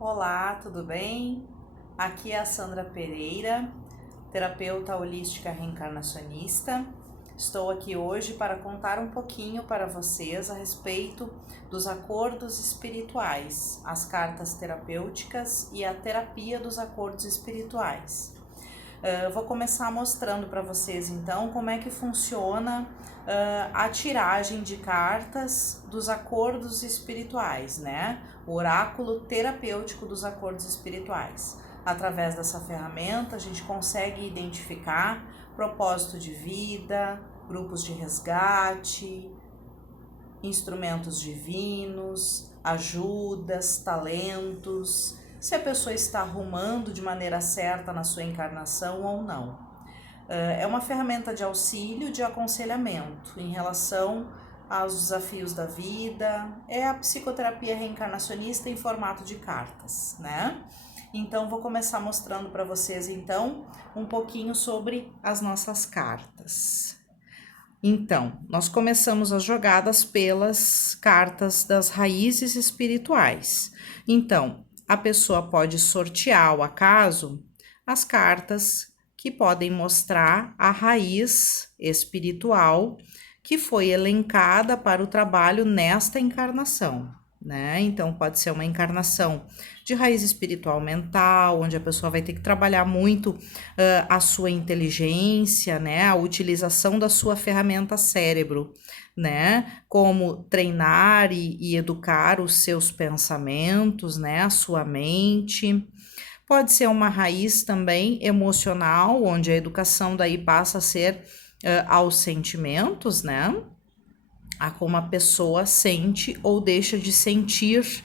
Olá, tudo bem? Aqui é a Sandra Pereira, terapeuta holística reencarnacionista. Estou aqui hoje para contar um pouquinho para vocês a respeito dos acordos espirituais, as cartas terapêuticas e a terapia dos acordos espirituais. Vou começar mostrando para vocês então como é que funciona a tiragem de cartas dos acordos espirituais, né? O oráculo terapêutico dos acordos espirituais. Através dessa ferramenta a gente consegue identificar propósito de vida, grupos de resgate, instrumentos divinos, ajudas, talentos, se a pessoa está arrumando de maneira certa na sua encarnação ou não. É uma ferramenta de auxílio, de aconselhamento em relação aos desafios da vida, é a psicoterapia reencarnacionista em formato de cartas, né? Então, vou começar mostrando para vocês, então, um pouquinho sobre as nossas cartas. Então, nós começamos as jogadas pelas cartas das raízes espirituais. Então, a pessoa pode sortear ao acaso as cartas que podem mostrar a raiz espiritual que foi elencada para o trabalho nesta encarnação, né? Então, pode ser uma encarnação de raiz espiritual mental, onde a pessoa vai ter que trabalhar muito a sua inteligência, né? A utilização da sua ferramenta cérebro, né? Como treinar e educar os seus pensamentos, né? A sua mente. Pode ser uma raiz também emocional, onde a educação daí passa a ser aos sentimentos, né? A como a pessoa sente ou deixa de sentir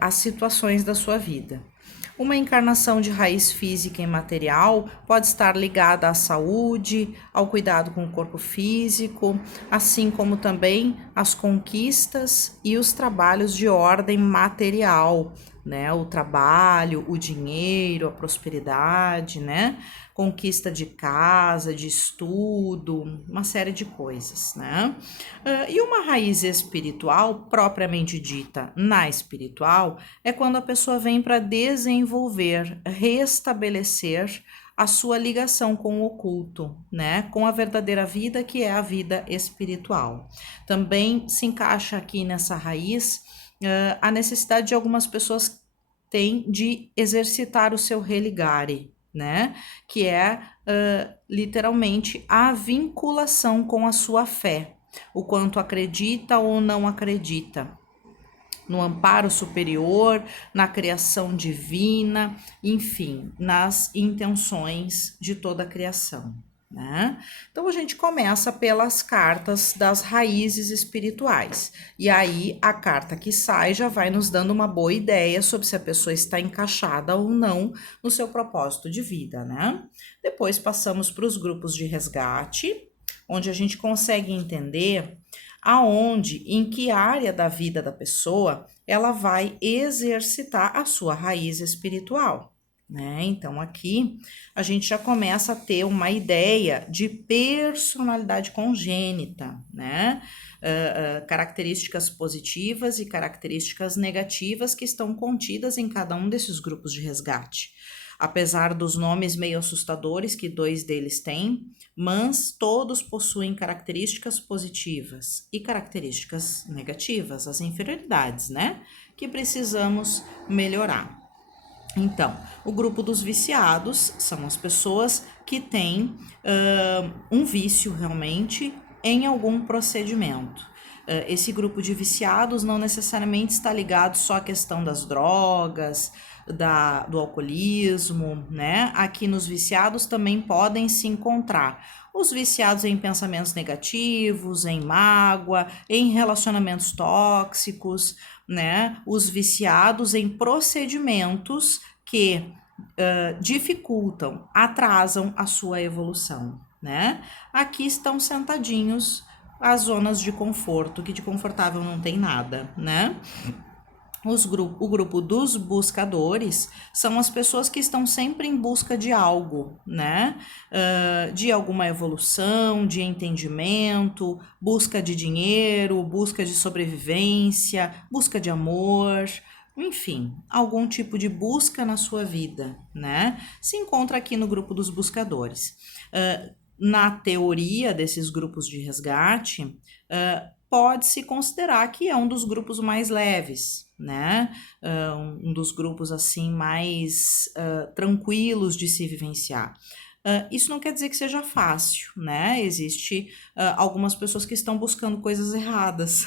as situações da sua vida. Uma encarnação de raiz física e material pode estar ligada à saúde, ao cuidado com o corpo físico, assim como também as conquistas e os trabalhos de ordem material, né? O trabalho, o dinheiro, a prosperidade, né? Conquista de casa, de estudo, uma série de coisas, né? E uma raiz espiritual, propriamente dita na espiritual, é quando a pessoa vem para desenvolver, restabelecer a sua ligação com o oculto, né? Com a verdadeira vida, que é a vida espiritual. Também se encaixa aqui nessa raiz a necessidade de algumas pessoas têm de exercitar o seu religare, né? Que é literalmente a vinculação com a sua fé, o quanto acredita ou não acredita no amparo superior, na criação divina, enfim, nas intenções de toda a criação, né? Então a gente começa pelas cartas das raízes espirituais. E aí a carta que sai já vai nos dando uma boa ideia sobre se a pessoa está encaixada ou não no seu propósito de vida, né? Depois passamos para os grupos de resgate, onde a gente consegue entender aonde, em que área da vida da pessoa ela vai exercitar a sua raiz espiritual, né? Então aqui a gente já começa a ter uma ideia de personalidade congênita, né? Características positivas e características negativas que estão contidas em cada um desses grupos de resgate. Apesar dos nomes meio assustadores que 2 deles têm, mas todos possuem características positivas e características negativas, as inferioridades, né? Que precisamos melhorar. Então, o grupo dos viciados são as pessoas que têm um vício realmente em algum procedimento. Esse grupo de viciados não necessariamente está ligado só à questão das drogas, do alcoolismo, né? Aqui nos viciados também podem se encontrar os viciados em pensamentos negativos, em mágoa, em relacionamentos tóxicos, né? Os viciados em procedimentos que dificultam, atrasam a sua evolução, né? Aqui estão sentadinhos as zonas de conforto, que de confortável não tem nada, né? O grupo dos buscadores são as pessoas que estão sempre em busca de algo, né? De alguma evolução, de entendimento, busca de dinheiro, busca de sobrevivência, busca de amor, enfim, algum tipo de busca na sua vida, né? Se encontra aqui no grupo dos buscadores. Na teoria desses grupos de resgate, pode-se considerar que é um dos grupos mais leves, né? Um dos grupos assim mais tranquilos de se vivenciar. Isso não quer dizer que seja fácil, né? Existe algumas pessoas que estão buscando coisas erradas.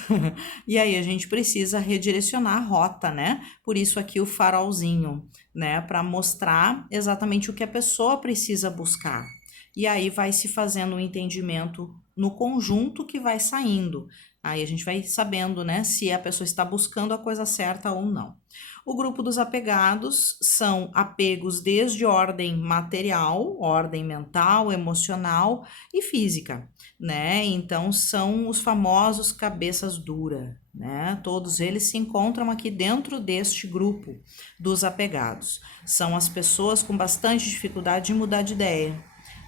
E aí a gente precisa redirecionar a rota, né? Por isso aqui o farolzinho, né? Para mostrar exatamente o que a pessoa precisa buscar. E aí vai se fazendo um entendimento no conjunto que vai saindo. Aí a gente vai sabendo, né, se a pessoa está buscando a coisa certa ou não. O grupo dos apegados são apegos desde ordem material, ordem mental, emocional e física, né? Então são os famosos cabeças duras, né? Todos eles se encontram aqui dentro deste grupo dos apegados. São as pessoas com bastante dificuldade de mudar de ideia,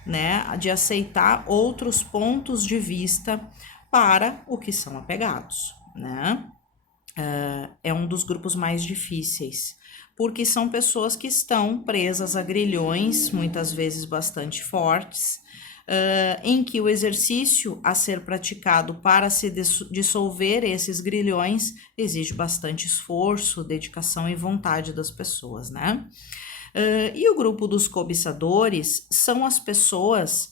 né? De aceitar outros pontos de vista para o que são apegados, né? É um dos grupos mais difíceis, porque são pessoas que estão presas a grilhões, muitas vezes bastante fortes, em que o exercício a ser praticado para se dissolver esses grilhões exige bastante esforço, dedicação e vontade das pessoas, né? E o grupo dos cobiçadores são as pessoas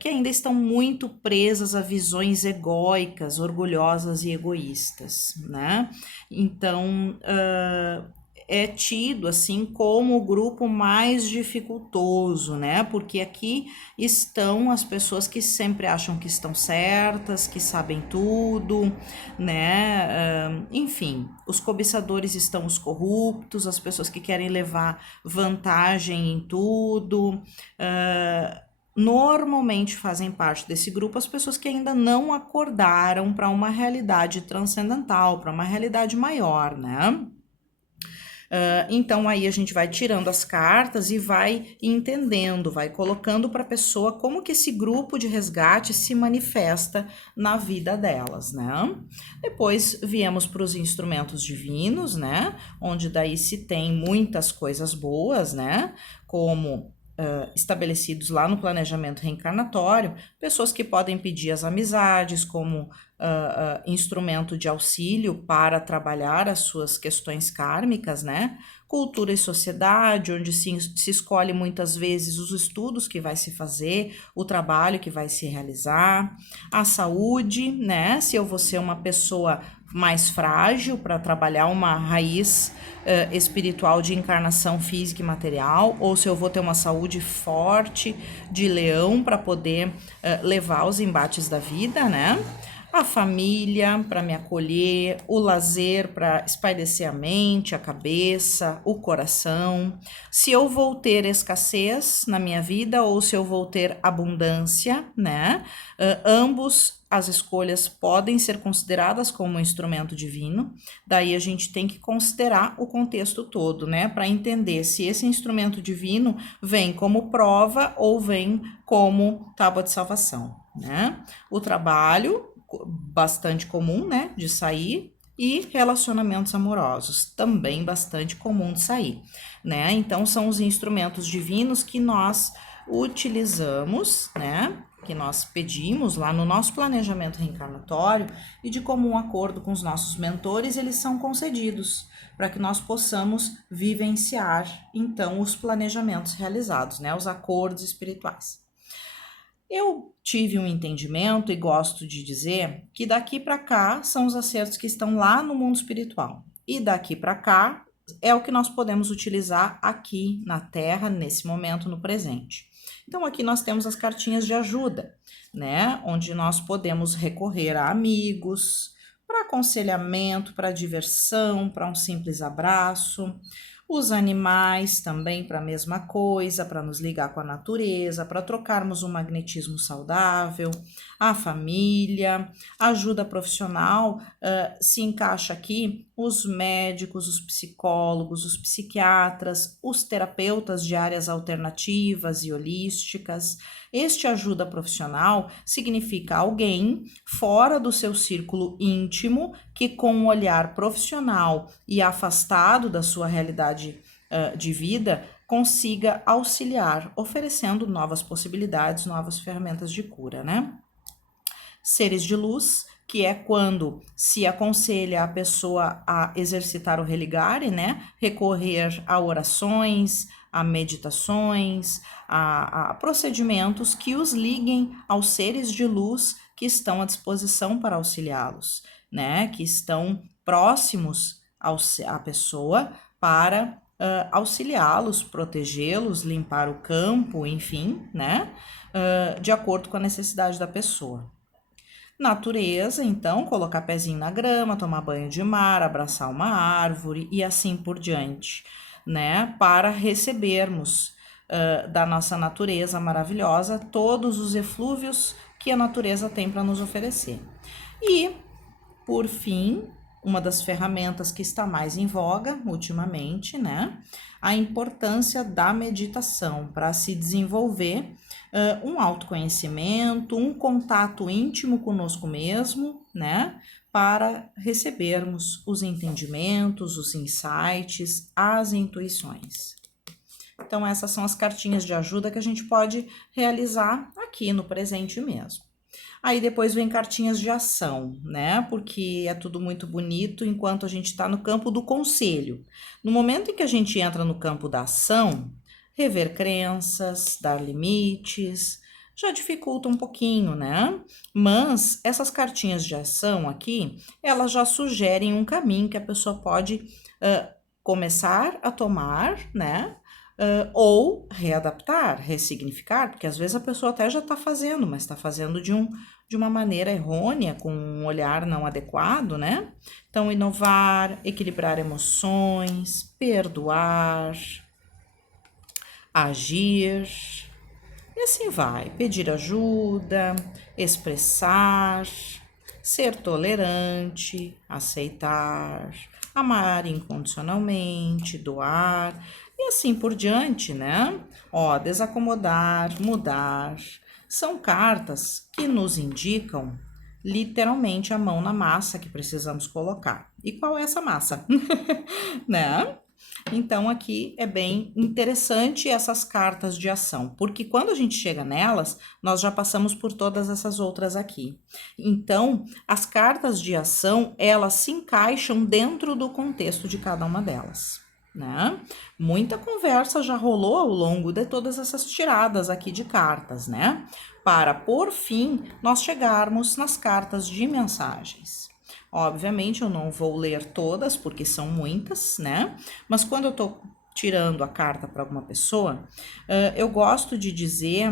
que ainda estão muito presas a visões egóicas, orgulhosas e egoístas, né? Então, é tido assim como o grupo mais dificultoso, né? Porque aqui estão as pessoas que sempre acham que estão certas, que sabem tudo, né? Enfim, os cobiçadores estão os corruptos, as pessoas que querem levar vantagem em tudo. Normalmente fazem parte desse grupo as pessoas que ainda não acordaram para uma realidade transcendental, para uma realidade maior, né? Então aí a gente vai tirando as cartas e vai entendendo, vai colocando para a pessoa como que esse grupo de resgate se manifesta na vida delas, né? Depois viemos para os instrumentos divinos, né? Onde daí se tem muitas coisas boas, né? Como estabelecidos lá no planejamento reencarnatório, pessoas que podem pedir as amizades como instrumento de auxílio para trabalhar as suas questões kármicas, né? Cultura e sociedade, onde se escolhe muitas vezes os estudos que vai se fazer, o trabalho que vai se realizar, a saúde, né? Se eu vou ser uma pessoa mais frágil para trabalhar uma raiz espiritual de encarnação física e material, ou se eu vou ter uma saúde forte de leão para poder levar os embates da vida, né? A família para me acolher, o lazer para espairecer a mente, a cabeça, o coração. Se eu vou ter escassez na minha vida ou se eu vou ter abundância, né? Ambos as escolhas podem ser consideradas como um instrumento divino, daí a gente tem que considerar o contexto todo, né, para entender se esse instrumento divino vem como prova ou vem como tábua de salvação, né? O trabalho, bastante comum, né, de sair, e relacionamentos amorosos, também bastante comum de sair, né? Então são os instrumentos divinos que nós utilizamos, né? Que nós pedimos lá no nosso planejamento reencarnatório e de comum acordo com os nossos mentores, eles são concedidos para que nós possamos vivenciar então os planejamentos realizados, né, os acordos espirituais. Eu tive um entendimento e gosto de dizer que daqui para cá são os acertos que estão lá no mundo espiritual e daqui para cá é o que nós podemos utilizar aqui na Terra nesse momento, no presente. Então, aqui nós temos as cartinhas de ajuda, né? Onde nós podemos recorrer a amigos, para aconselhamento, para diversão, para um simples abraço. Os animais também para a mesma coisa, para nos ligar com a natureza, para trocarmos um magnetismo saudável. A família, ajuda profissional se encaixa aqui os médicos, os psicólogos, os psiquiatras, os terapeutas de áreas alternativas e holísticas. Este ajuda profissional significa alguém fora do seu círculo íntimo que, com um olhar profissional e afastado da sua realidade de vida, consiga auxiliar, oferecendo novas possibilidades, novas ferramentas de cura, né? Seres de luz, que é quando se aconselha a pessoa a exercitar o religare, né? Recorrer a orações, a meditações, a procedimentos que os liguem aos seres de luz que estão à disposição para auxiliá-los, né? Que estão próximos à pessoa para auxiliá-los, protegê-los, limpar o campo, enfim, né? De acordo com a necessidade da pessoa. Natureza, então, colocar pezinho na grama, tomar banho de mar, abraçar uma árvore e assim por diante, né? Para recebermos da nossa natureza maravilhosa todos os eflúvios que a natureza tem para nos oferecer. E, por fim, uma das ferramentas que está mais em voga ultimamente, né? A importância da meditação para se desenvolver um autoconhecimento, um contato íntimo conosco mesmo, né? Para recebermos os entendimentos, os insights, as intuições. Então, essas são as cartinhas de ajuda que a gente pode realizar aqui no presente mesmo. Aí depois vem cartinhas de ação, né? Porque é tudo muito bonito enquanto a gente está no campo do conselho. No momento em que a gente entra no campo da ação, rever crenças, dar limites, já dificulta um pouquinho, né? Mas essas cartinhas de ação aqui, elas já sugerem um caminho que a pessoa pode começar a tomar, né? Ou readaptar, ressignificar, porque às vezes a pessoa até já está fazendo, mas está fazendo de uma maneira errônea, com um olhar não adequado, né? Então, inovar, equilibrar emoções, perdoar, agir, e assim vai. Pedir ajuda, expressar, ser tolerante, aceitar, amar incondicionalmente, doar, e assim por diante, né? Ó, desacomodar, mudar. São cartas que nos indicam literalmente a mão na massa que precisamos colocar. E qual é essa massa? Né? Então, aqui é bem interessante essas cartas de ação, porque quando a gente chega nelas, nós já passamos por todas essas outras aqui. Então, as cartas de ação, elas se encaixam dentro do contexto de cada uma delas, né? Muita conversa já rolou ao longo de todas essas tiradas aqui de cartas, né? Para, por fim, nós chegarmos nas cartas de mensagens. Obviamente, eu não vou ler todas, porque são muitas, né? Mas quando eu tô tirando a carta para alguma pessoa, eu gosto de dizer,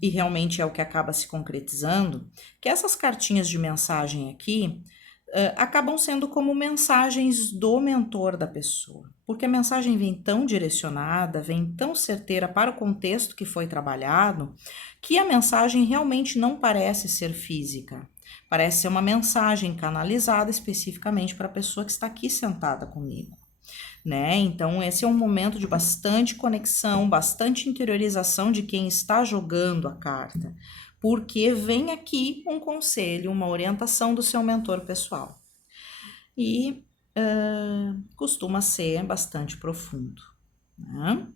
e realmente é o que acaba se concretizando, que essas cartinhas de mensagem aqui acabam sendo como mensagens do mentor da pessoa, porque a mensagem vem tão direcionada, vem tão certeira para o contexto que foi trabalhado, que a mensagem realmente não parece ser física. Parece ser uma mensagem canalizada especificamente para a pessoa que está aqui sentada comigo, né? Então, esse é um momento de bastante conexão, bastante interiorização de quem está jogando a carta, porque vem aqui um conselho, uma orientação do seu mentor pessoal. E costuma ser bastante profundo, né?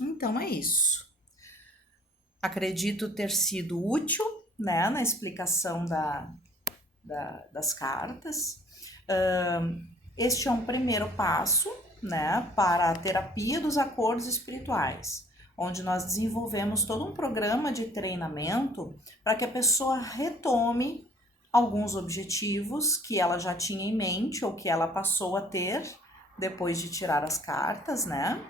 Então, é isso. Acredito ter sido útil, né, na explicação das cartas. Este é um primeiro passo, né, para a terapia dos acordos espirituais, onde nós desenvolvemos todo um programa de treinamento para que a pessoa retome alguns objetivos que ela já tinha em mente ou que ela passou a ter depois de tirar as cartas, né?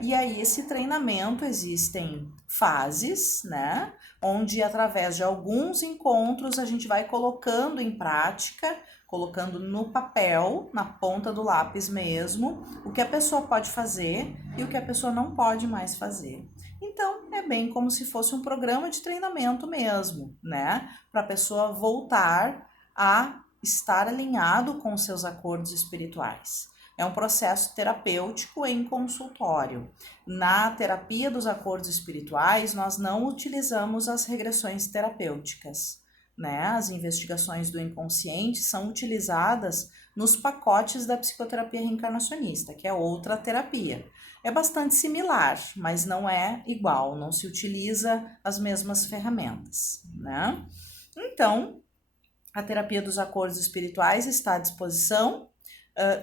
E aí, esse treinamento, existem fases, né? Onde, através de alguns encontros, a gente vai colocando em prática, colocando no papel, na ponta do lápis mesmo, o que a pessoa pode fazer e o que a pessoa não pode mais fazer. Então, é bem como se fosse um programa de treinamento mesmo, né? Para a pessoa voltar a estar alinhado com os seus acordos espirituais. É um processo terapêutico em consultório. Na terapia dos acordos espirituais, nós não utilizamos as regressões terapêuticas, né? As investigações do inconsciente são utilizadas nos pacotes da psicoterapia reencarnacionista, que é outra terapia. É bastante similar, mas não é igual, não se utiliza as mesmas ferramentas, né? Então, a terapia dos acordos espirituais está à disposição,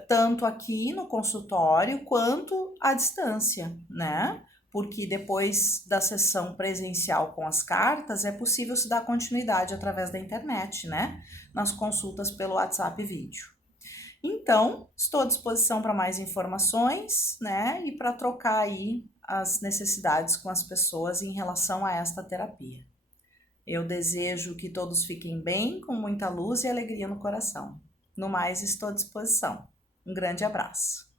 tanto aqui no consultório quanto à distância, né? Porque depois da sessão presencial com as cartas, é possível se dar continuidade através da internet, né? Nas consultas pelo WhatsApp vídeo. Então, estou à disposição para mais informações, né? E para trocar aí as necessidades com as pessoas em relação a esta terapia. Eu desejo que todos fiquem bem, com muita luz e alegria no coração. No mais, estou à disposição. Um grande abraço.